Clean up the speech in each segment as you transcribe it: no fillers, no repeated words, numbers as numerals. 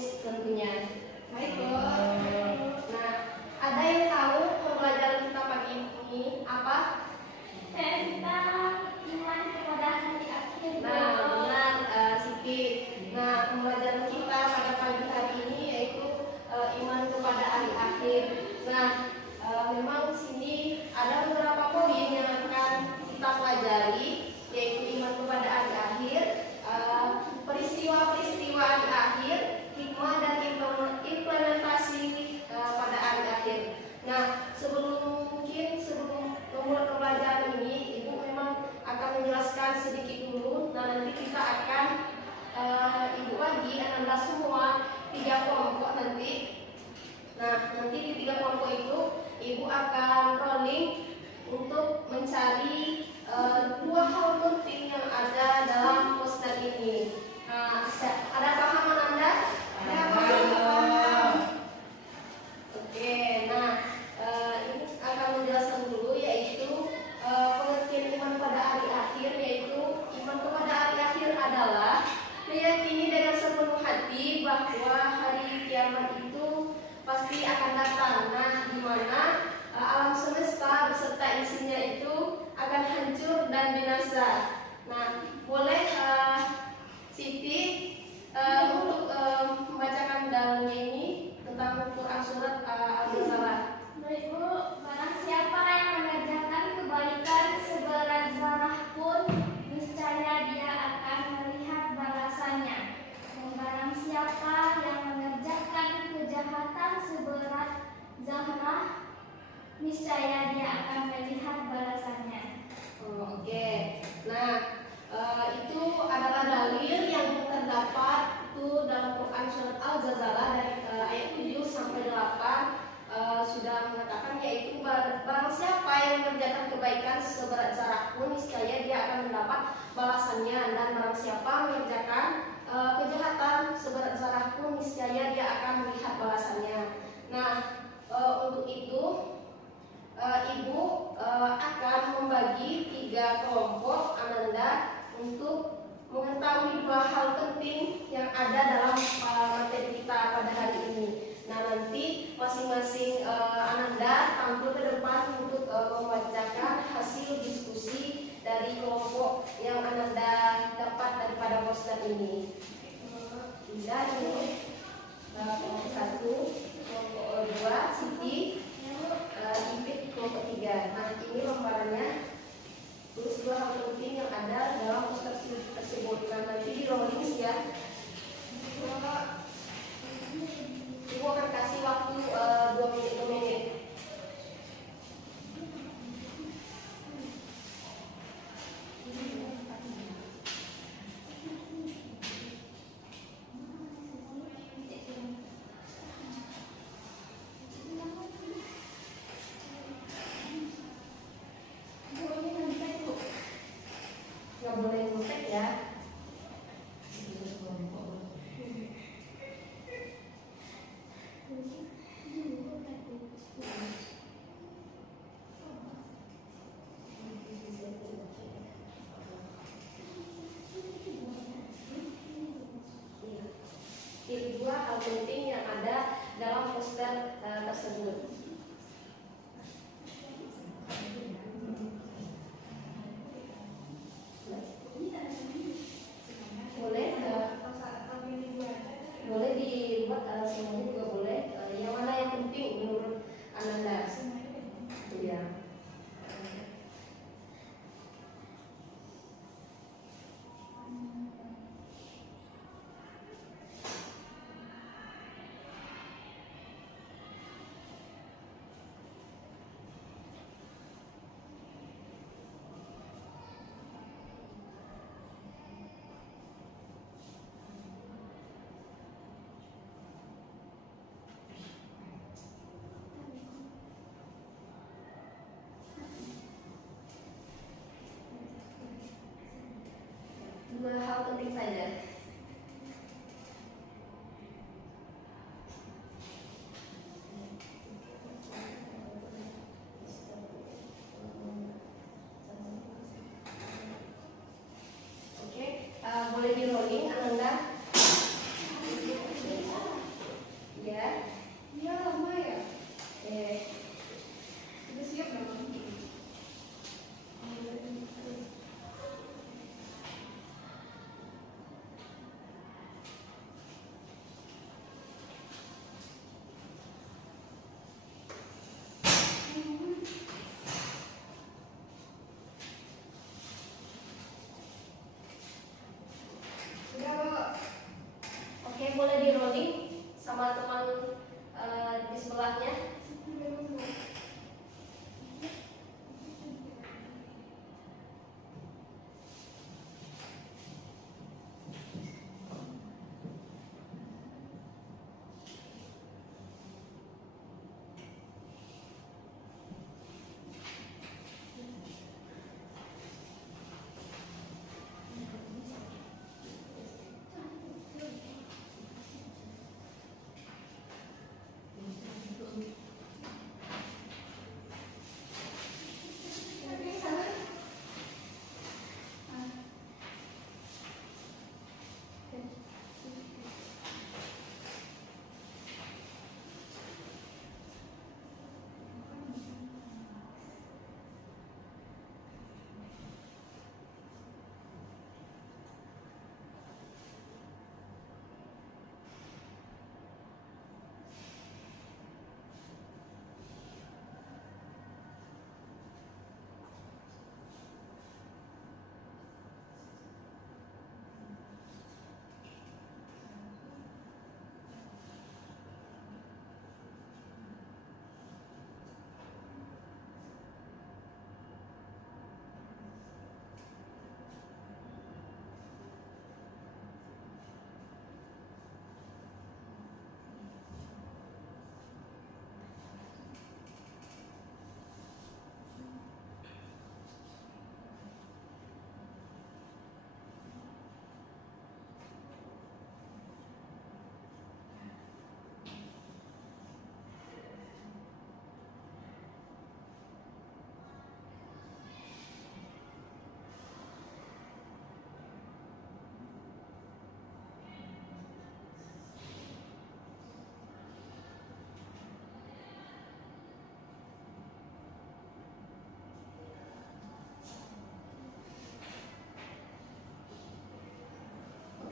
tulis tentunya. Baik, Bu. Nah, ada yang tahu pembelajaran kita pagi ini apa? Tentang iman kepada hari akhir. Nah, benar, Siti. Nah, pembelajaran kita pada pagi hari ini yaitu iman kepada hari akhir. Nah, memang di sini ada beberapa poin yang akan kita pelajari, yaitu iman kepada hari akhir, peristiwa-peristiwa hari akhir, hikmah dan implementasi pada hari akhir. Nah, sebelum memulai pembelajaran ini, Ibu memang akan menjelaskan sedikit dulu. Nah, nanti kita akan Ibu bagi Anda semua 3 kelompok nanti. Nah, nanti di 3 kelompok itu Ibu akan rolling untuk mencari 2 hal penting yang ada dalam poster ini. Nah, ada pahaman Anda? Ada paham? Oke, nah ini akan menjelaskan dulu yaitu pengertian iman pada hari akhir, yaitu iman kepada hari akhir adalah meyakini dengan sepenuh hati bahwa hari kiamat itu pasti akan datang. Nah, di mana alam semesta beserta isinya itu akan hancur dan binasa. Nah, boleh Siti untuk membacakan dalilnya ini tentang Quran surat Al-Ghazallah. Baik, Bu. Barang siapa yang mengerjakan kebaikan seberat zarah pun, niscaya dia akan melihat balasannya. Dan barang siapa yang mengerjakan kejahatan seberat zarah, niscaya dia akan melihat balasannya. Oke. Nah, itu adalah dalil yang terdapat itu dalam Quran surat Al-Ghazallah dari ayat 7 sampai 8 sudah mengatakan, yaitu barang siapa yang mengerjakan kebaikan seberat zarah pun niscaya dia akan mendapat balasannya, dan barang siapa mengerjakan kejahatan seberat zarah pun niscaya dia akan melihat balasannya. Nah, untuk itu Ibu akan membagi 3 kelompok Ananda untuk mengetahui 2 hal penting yang ada dalam materi kita pada hari ini. Nah, nanti masing-masing Ananda tampil ke depan untuk membacakan hasil diskusi dari kelompok yang Ananda dapat daripada poster ini. Tidak, ini kelompok 1, kelompok 2, Siti, Ipit, kelompok 3. Nah, ini lembarannya. Terus 2 hal penting yang ada dalam poster tersebut. Nah, nanti di rolling ya. Ibu akan kasih waktu 2 menit. Nggak boleh nyontek ya. Itu 2 hal penting yang ada dalam poster tersebut. Boleh dibuat semuanya juga boleh. Yang mana yang penting menurut Ananda? Iya. Dua hal penting saja. Oke, boleh di rolling Ananda.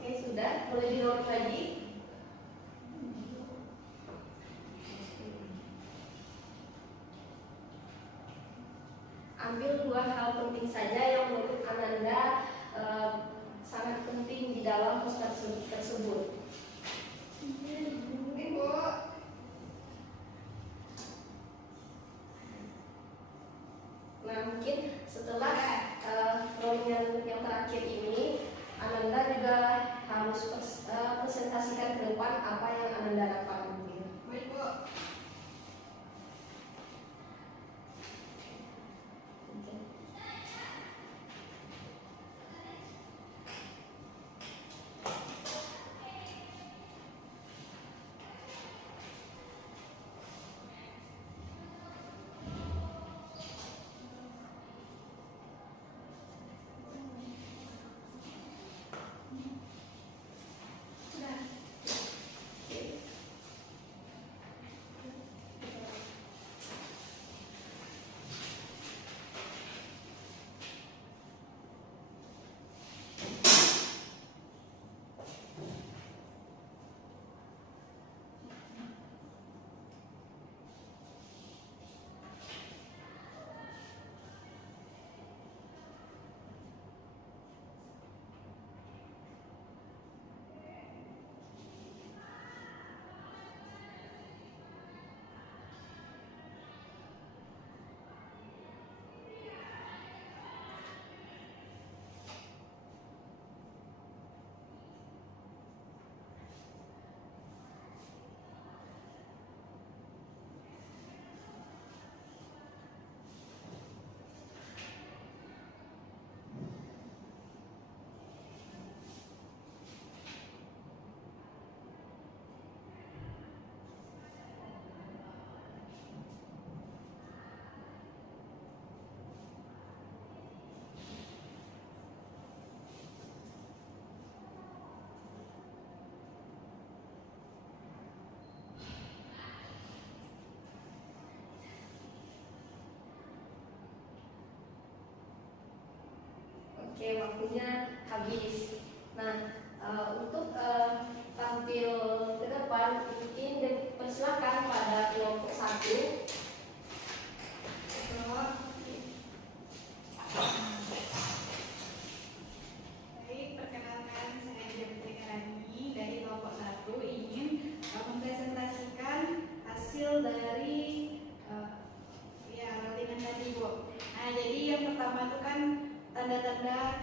Oke, sudah. Boleh diulang lagi. Ambil dua hal penting saja yang menurut Ananda sangat penting di dalam poster tersebut. Ibu. Nah, mungkin setelah drawing yang terakhir ini, Ananda juga harus presentasikan ke depan apa yang Ananda dapat. Baik, Bu. Oke, waktunya habis. Nah, untuk tampil ke depan, mungkin dipersilakan pada kelompok 1. Baik, perkenalkan saya Jepri Karani dari kelompok 1 ingin mempresentasikan hasil dari routingan tadi, Bu. Nah, jadi yang pertama itu kan tanda-tanda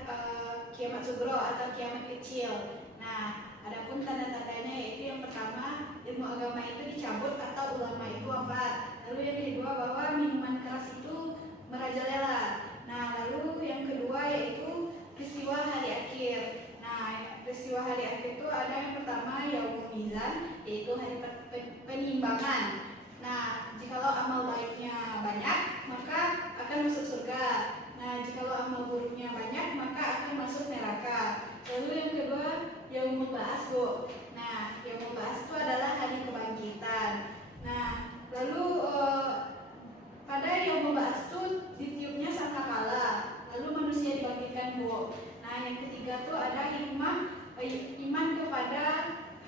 kiamat sugro atau kiamat kecil. Nah, adapun tanda-tandanya yaitu yang pertama, ilmu agama itu dicabut atau ulama itu wafat. Lalu yang kedua, bahwa minuman keras itu merajalela. Nah, lalu yang kedua yaitu peristiwa hari akhir. Nah, peristiwa hari akhir itu ada yang pertama yaumul mizan, yaitu hari penimbangan. Nah, jikalau amal baiknya banyak, maka akan masuk surga. Nah, jikalau amal buruknya banyak, maka akan masuk neraka. Lalu yang kedua, yaumul ba'ats, Bu. Nah, yaumul ba'ats itu adalah hari kebangkitan. Nah, lalu pada yaumul ba'ats itu ditiupnya sangkakala, lalu manusia dibangkitkan, Bu. Nah, yang ketiga tuh ada iman kepada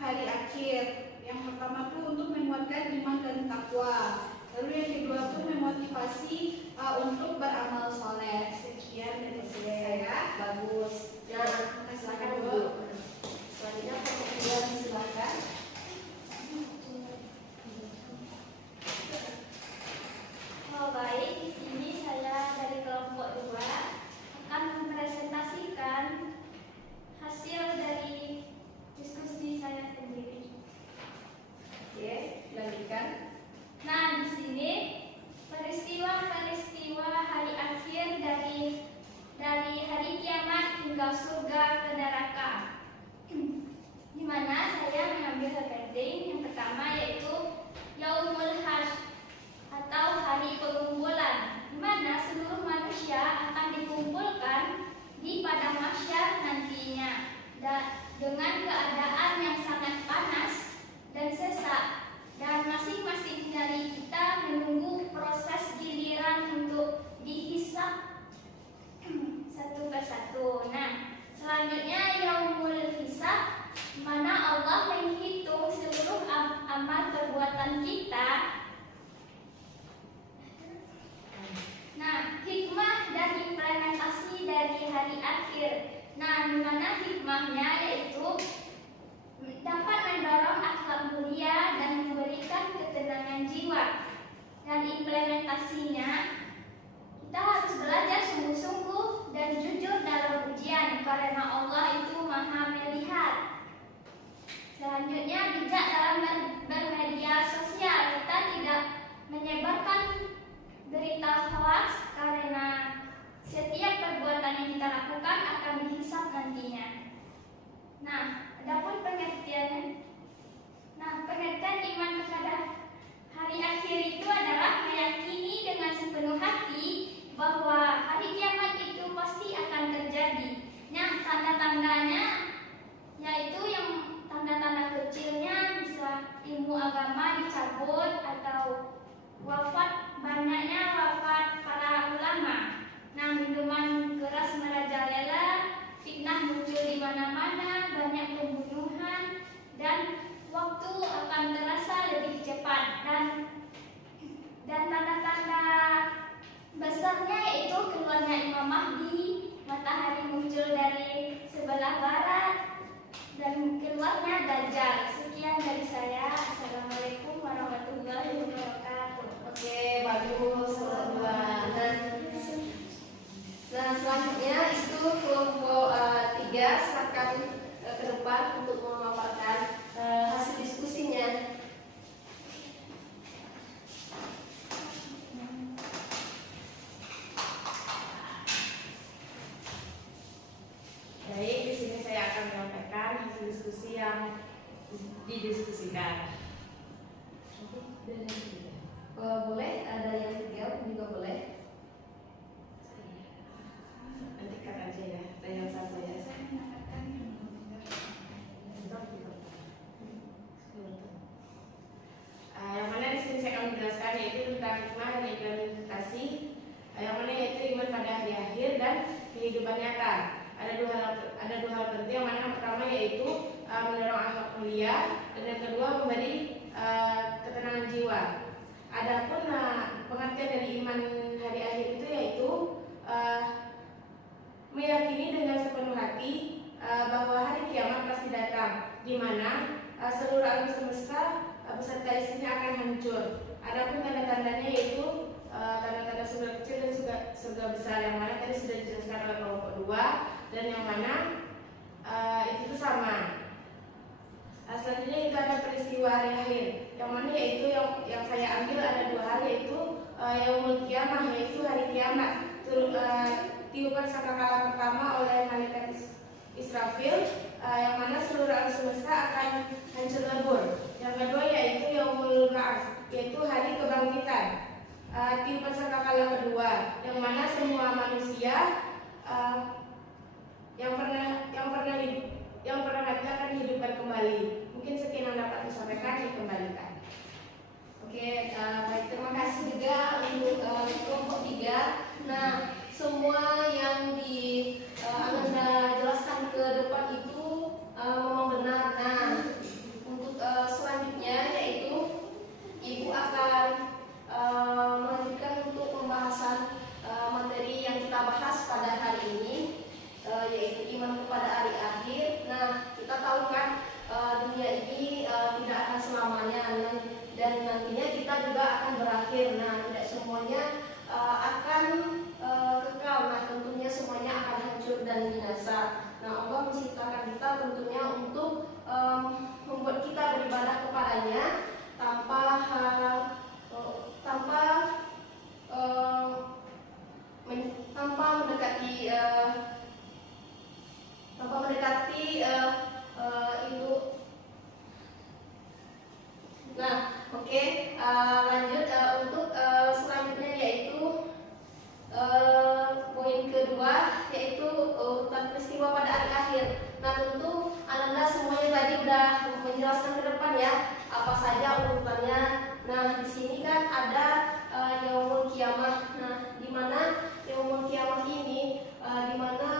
hari akhir. Yang pertama tuh untuk menguatkan iman dan takwa. Lalu yang kedua tuh memotivasi untuk beramal soleh. Sekian dari saya. Bagus. Nah, silakan Bu. Selanjutnya pertanyaan silakan. Oh, baik, di sini saya dari kelompok 2 akan mempresentasikan hasil dari diskusi saya sendiri. Oke, lanjutkan. Nah, di sini peristiwa-peristiwa hari akhir dari hari kiamat hingga surga ke neraka. Di mana saya mengambil hal penting yang pertama yaitu Yaumul Hasyr atau hari pengumpulan, di mana seluruh manusia akan dikumpulkan di padang mahsyar nantinya dengan keadaan yang sangat panas dan sesak, dan masing-masing dari kita menunggu proses giliran untuk dihisab satu persatu. Nah, selanjutnya yaumul hisab Nah, di mana hikmahnya yaitu dapat mendorong akhlak mulia dan memberikan ketenangan jiwa. Dan implementasinya, kita harus belajar sungguh-sungguh dan jujur dalam ujian karena Allah itu Maha melihat. Selanjutnya, bijak dalam bermedia sosial. Kita tidak menyebarkan berita hoax karena setiap perbuatan yang kita lakukan akan dihisab nantinya. Nah, adapun pengertian iman kepada hari akhir itu adalah meyakini dengan sepenuh hati bahwa hari kiamat itu pasti akan terjadi. Nah, tanda-tandanya yaitu yang tanda-tanda kecilnya bisa ilmu agama dicabut atau banyaknya wafat para ulama. Nah, minuman keras merajalela, fitnah muncul di mana-mana, banyak pembunuhan, dan waktu akan terasa lebih cepat. Dan tanda-tanda besarnya yaitu keluarnya Imam Mahdi, matahari muncul dari sebelah barat, dan keluarnya Dajjal. Sekian dari saya. Assalamualaikum warahmatullahi wabarakatuh. Oke, bagus teman-teman. Nah, selanjutnya itu kelompok 3 silakan ke depan untuk memaparkan hasil diskusinya. Baik, di sini saya akan menyampaikan hasil diskusi yang didiskusikan. Boleh ada yang tiga juga boleh. Nanti kan aja ya, ada yang satu ya. Yang mana di sini saya akan menjelaskan yaitu tentang hikmah dan implementasi. Yang mana yaitu iman pada hari akhir dan kehidupan nyata. Ada dua hal penting. Yang mana yang pertama yaitu mendorong akhlak mulia, dan yang kedua memberi ketenangan jiwa. Adapun pengertian dari iman hari akhir itu yaitu meyakini dengan sepenuh hati bahwa hari kiamat pasti datang, di mana seluruh alam semesta beserta isinya akan hancur. Adapun tanda-tandanya yaitu tanda-tanda surga kecil dan surga besar, yang mana tadi sudah dijelaskan oleh kelompok 2, dan yang mana itu sama. Selanjutnya itu ada peristiwa hari akhir, yang mana yaitu yang saya ambil ada 2 hal, yaitu yaumul kiamah, yaitu hari kiamat, tiupan sangkakala pertama oleh malaikat Israfil, yang mana seluruh alam semesta akan hancur lebur. Yang kedua yaitu yaumul ba'ats, yaitu hari kebangkitan, tiupan sangkakala kedua, yang mana semua manusia yang pernah mati akan dihidupkan kembali. Mungkin sekian yang dapat disampaikan, dikembalikan. Oke, baik, terima kasih juga untuk kelompok 3. Nah, semua yang Anda jelaskan ke depan itu memang benar. Nah, untuk selanjutnya yaitu Ibu akan melanjutkan untuk pembahasan materi yang kita bahas pada hari ini, yaitu iman kepada hari akhir. Nah, kita tahu kan dunia ini tidak akan selamanya, dan nantinya kita juga akan berakhir. Nah, tidak semuanya akan kekal. Nah, tentunya semuanya akan hancur dan binasa. Nah, Allah menciptakan kita tentunya untuk membuat kita beribadah kepadanya tanpa mendekati itu. Nah, oke, lanjut untuk selanjutnya yaitu poin kedua, yaitu urutan peristiwa pada hari akhir. Nah, tentu Anda semuanya tadi udah menjelaskan ke depan ya apa saja urutannya. Nah, di sini kan ada yaumul kiamah. Nah, di mana yaumul kiamah ini di mana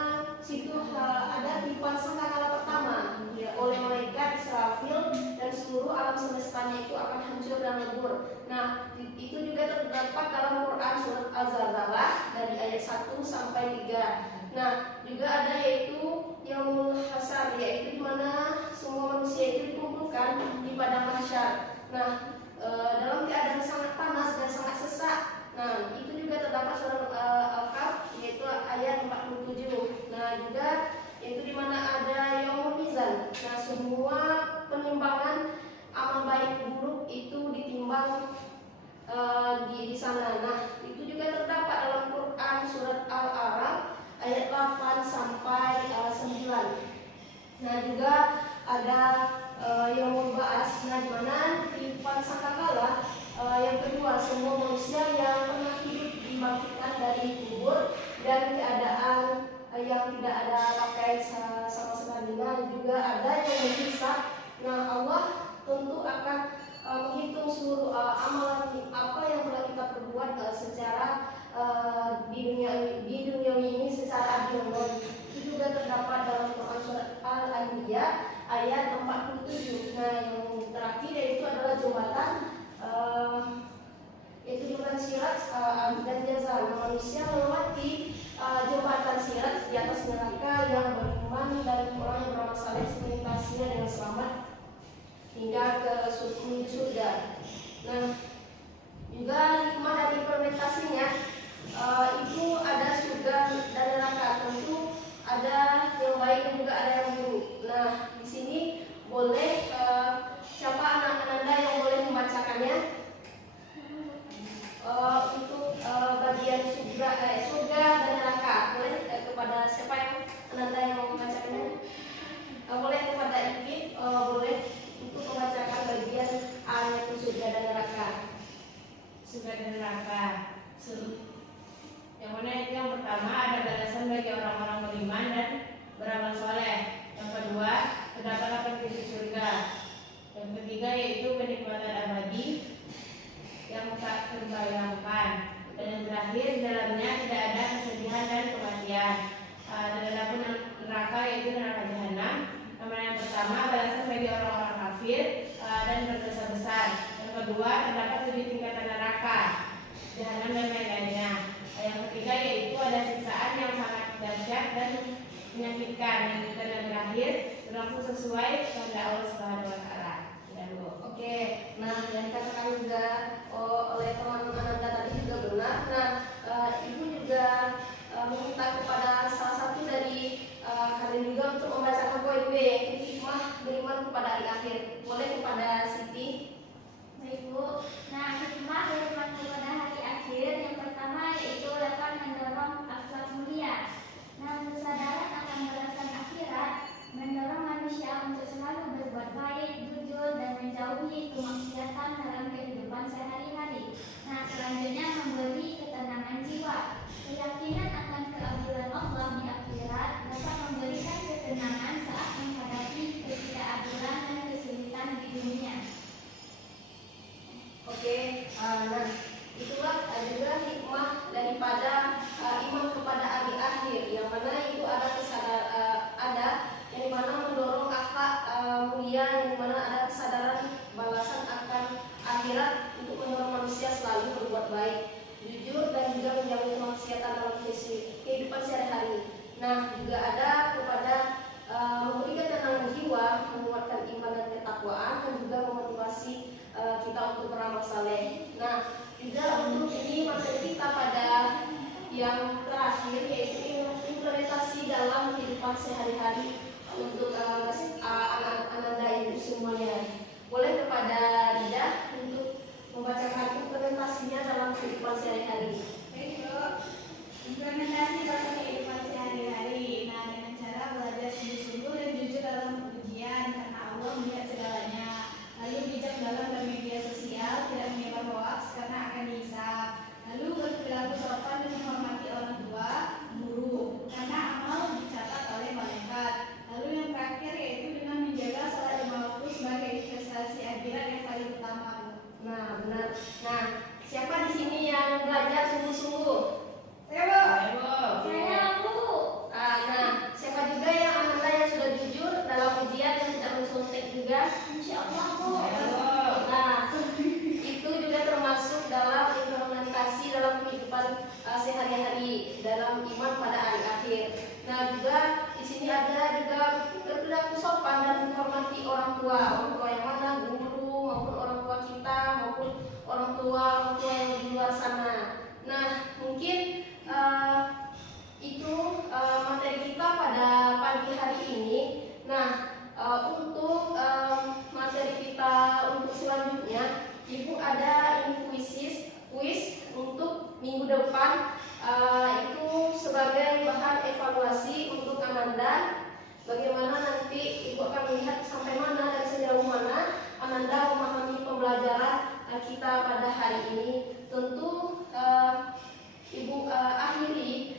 situ ada tiupan sangkakala pertama ya, oleh malaikat Israfil, dan seluruh alam semestanya itu akan hancur dan lebur. Nah, itu juga terdapat dalam Quran surat Az-Zalzalah dari ayat 1 sampai 3. Nah, juga ada yaitu yaumul hasar, yaitu di mana semua manusia itu dikumpulkan di padang mahsyar. Nah, dalam keadaan sangat panas dan sangat sesak. Nah, itu juga terdapat surat Al-Kahf yaitu ayat 47. Nah, juga yaitu di mana ada yaumul mizan. Nah, semua penimbangan amal baik buruk itu ditimbang di sana. Nah, itu juga terdapat dalam Quran surat Al-A'raf ayat 8 sampai 9. Nah, juga ada yaumul ba'ats, nah di mana di sangkakala yang kedua semua manusia yang pernah hidup dibangkitkan dari kubur dan keadaan yang tidak ada pakai sama sekali. Nah, juga ada yang menghisab. Nah, Allah tentu akan menghitung seluruh amalan apa yang telah kita perbuat secara di dunia ini secara adil. Nah, itu juga terdapat dalam Quran surat Al-Anbiya ayat 47. Nah, yang terakhir yaitu adalah jembatan yaitu jembatan sirat dan jaza. Nah, manusia melewati jembatan sirat di atas neraka yang beriman dan orang yang beramal saleh melintasinya dengan selamat hingga ke surga. Nah, juga hikmah dari implementasinya itu ada surga dan neraka. Tentu ada yang baik dan juga ada yang buruk. Nah, di sini boleh siapa anak-anak Anda yang boleh membacakannya untuk bagian surga dan neraka. Boleh kepada siapa yang Anda yang mau membacakannya? Boleh kepada Ibu, boleh untuk membacakan bagian ayat surga dan neraka. Surga dan neraka. Yang mana itu yang pertama ada balasan bagi orang-orang beriman dan beramal soleh. Yang kedua terdapat pintu surga. Yang ketiga yaitu kenikmatan abadi yang tak terbayangkan. Dan yang terakhir di dalamnya tidak ada kesedihan dan kematian. Dan ada pun neraka yaitu neraka jahanam. Yang pertama balasan bagi orang-orang kafir dan berdosa besar. Yang kedua terdapat 7 tingkatan neraka, jahanam dan lain-lainnya. Yang ketiga yaitu ada siksaan yang sangat dahsyat dan menyakitkan. Dan yang terakhir berlangsung sesuai kehendak Allah Subhanahu wa taala. Oke, nah yang dikatakan juga oleh teman Ananda tadi juga benar. Nah, Ibu juga meminta kepada salah satu dari kalian juga untuk membacakan poin B yaitu hikmah beriman kepada hari akhir. Boleh kepada Siti? Baik Bu, nah hikmah beriman kepada hari akhir yang pertama yaitu dapat mendorong akhlak mulia. Nah, kesadaran akan balasan akhirat mendorong manusia untuk selalu berbuat baik, jujur, dan menjauhi kemaksiatan dalam kehidupan sehari-hari. Nah, selanjutnya memberi ketenangan jiwa. Keyakinan akan keadilan Allah di akhirat dapat memberikan ketenangan saat menghadapi ketidakadilan dan kesulitan di dunia. Oke, nah itulah juga hikmah daripada iman kepada hari akhir, yang mana itu ada yang dimana mendorong akhlak mulia, yang dimana ada kesadaran balasan akan akhirat untuk mendorong manusia selalu berbuat baik, jujur, dan juga menjauhi kemaksiatan dalam kehidupan sehari-hari. Nah, juga ada kepada memberikan ketenangan jiwa, menguatkan iman dan ketakwaan, dan juga memotivasi hari ini. Nah, untuk materi kita untuk selanjutnya, Ibu ada ini kuis untuk minggu depan, itu sebagai bahan evaluasi untuk Ananda. Bagaimana nanti Ibu akan melihat sampai mana dan sejauh mana Ananda memahami pembelajaran kita pada hari ini. Tentu Ibu akhiri